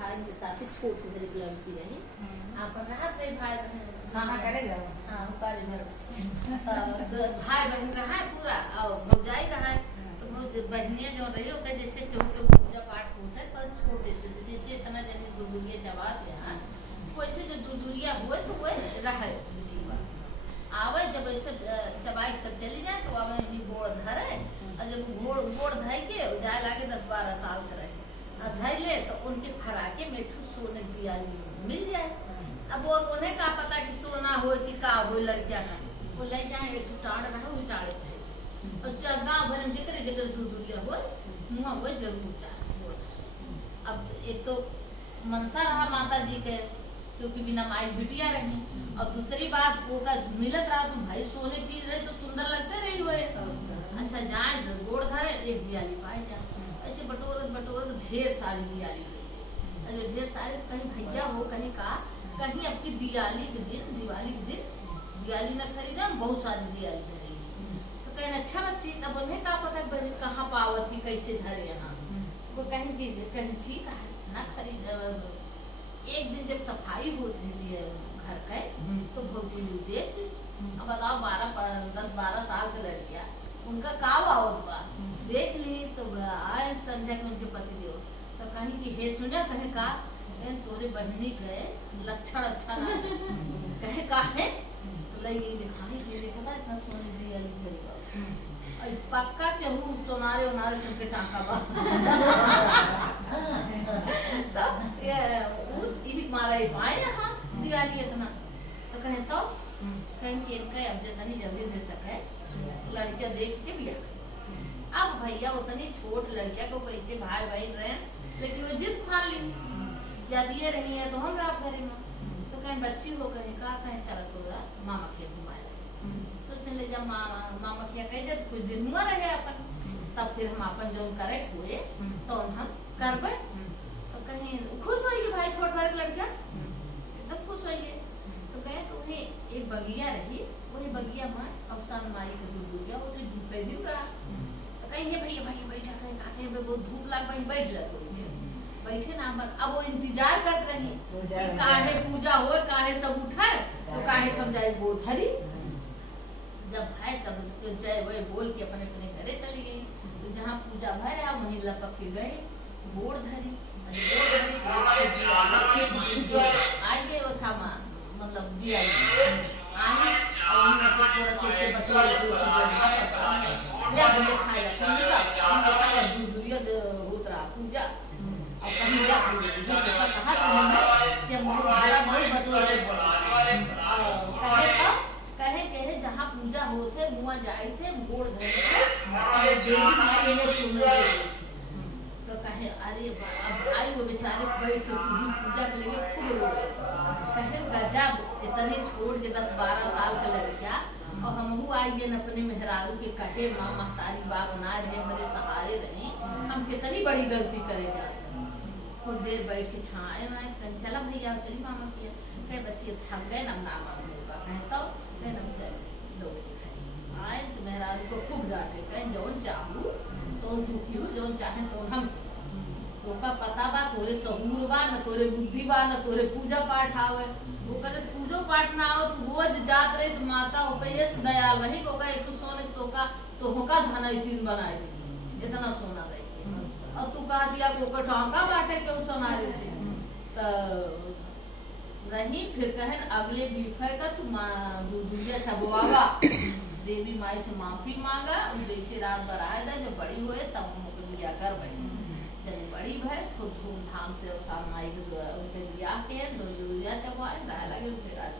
भाई के साथ छोटी मेरी लड़की रही अपन रात रही भाई बहन खाना करे जाओ हाँ पारी में भाई बहन रहा है पूरा और भौजाई रहा है तो बहनियां जो रही होकर जैसे केहू पूजा पाठ होता है पर छोटे से जैसे इतना जने दूरिया चबाते हैं वैसे जब दूरिया हुए तो वो रहे आवे जब ऐसे चबाई सब चली जाए तो आवे भी बोड़ धरे और जब बोड़ धई के जाए लागे 10-12 साल के रहे धई ले तो उनके फराके में ठू सोने दिया मिल जाए। अब वो उन्हें का पता कि सोना हो कि का हो लड़किया का वो ले जाए एक टाड़ रहा वो टाड़े थे और गाँव भर में जकरे जकरे दूरिया हो मुआ वो जरूर चाहे। अब एक तो मनसा रहा माता जी के क्योंकि बिना माई बिटिया रही और दूसरी बात वो का मिलत रहा तो भाई सोने चीज रहे तो सुंदर लगते रही हुए अच्छा जाए गोड़ धरे एक दियाली पाए जाए ऐसे बटोर ढेर सारी दियाली जो ढेर सारी कहीं भैया हो कहीं का कहीं अब की दिवाली के दिन दिवाली न खरीदा बहुत सारी दियाली खरीदी तो कहीं अच्छा बच्ची तब उन्हें का पता कहाँ पावत थी कैसे धरे यहाँ वो कहीं ठीक है ना खरीद। एक दिन जब सफाई होती है घर का तो भौजी देख अब बताओ 10-12 साल की लड़कियां उनका का आवत बा देख ली तो आए संजय के उनके पति देव तो कहीं कि हे सुना कहे का तोरे बहनी के लक्षण अच्छा ना कहे का है तो लगी दिखाई ये देखा था इतना सोने दिया और पक्का के हूँ सोनारे उनारे सबके टाका बा तो ये मारा ही पाए यहाँ दिवाली इतना तो कहे तो कहीं कि इनका अब जितनी जल्दी दे सके लड़कियां देख के भी अब भैया उतनी छोट लड़किया को कैसे भाई बहन रहे लेकिन वो जिद फाड़ ली या दिए रही है तो हम रात घरे में तो कहीं बच्ची हो कहीं का कहीं चलत होगा मामा के घुमाए सोचने ले जब मामा के कही जब कुछ दिन हुआ रहे अपन तब फिर हम अपन जो करे हुए तो हम करबे तो कहीं खुश होगी भाई छोट भाई लड़किया एकदम खुश होगी तो कहे तो वही एक बगिया रही वही बगिया में अवसान माई के दूध गया वो तो धूप पे दिन रहा तो कहीं भैया भैया बैठा कहीं काके में बहुत धूप लग वहीं बैठ जाते बैठे ना हम अब वो इंतजार कर रही कि काहे पूजा हो काहे सब उठाए तो काहे हम जाए गोड़ धरी जब भाई सब जय वही बोल के अपने अपने घरे चली गई तो जहाँ पूजा भर है वहीं लपक के गए गोड़ धरी आई गए वो था माँ मतलब दिया आई और उनमें से थोड़ा सा ऐसे बटोरे या बोले खाएगा दूरिया होत रहा पूजा और कहीं या कहा कि हम बड़ा बहुत बटोरे कहे जहाँ पूजा होते मुआ जाए थे गोड़ धरे थे देवी माई ये चूनर दे गई तो कहे अरे अब भाई वो बेचारे बैठ के पूजा के लिए खूब रो कहे गजब इतने छोड़ के 10-12 साल का लड़किया और हमहू आइए अपने मेहरारू के कहे माँ महतारी बाप ना रहे मेरे सहारे रही हम कितनी बड़ी गलती करे जाए कुछ देर बैठ के छाए मैं चला भैया चली मामा किया कहे बच्चे थक गए ना होगा कहे तो कहे ना चल लौट के खाए आए तो मेहरारू को खूब डांटे कहे जौन चाहू तो दुखी हो जौन चाहे तो हम तो का पता बा तोरे सहूर बा न तोरे बुद्धि बा न तोरे पूजा पाठ आवे वो करे पूजो पाठ ना आओ तो रोज जात रहे तो माता ओपे से दयाल रही को का एक सोने तो होका धन दिन बनाए दी इतना सोना दे और तू कहा दिया को कठौका बाटे के उस सोनारे से तो रही फिर कहे अगले बीफे का तू दूरिया छबुआवा देवी माई से माफी मांगा जैसे रात बराए दे जब बड़ी हुए तब हम लिया कर भाई जब बड़ी भय खूब धूमधाम से माई के उनके ब्याह के दूरिया चबुआए रह लगे फिर आज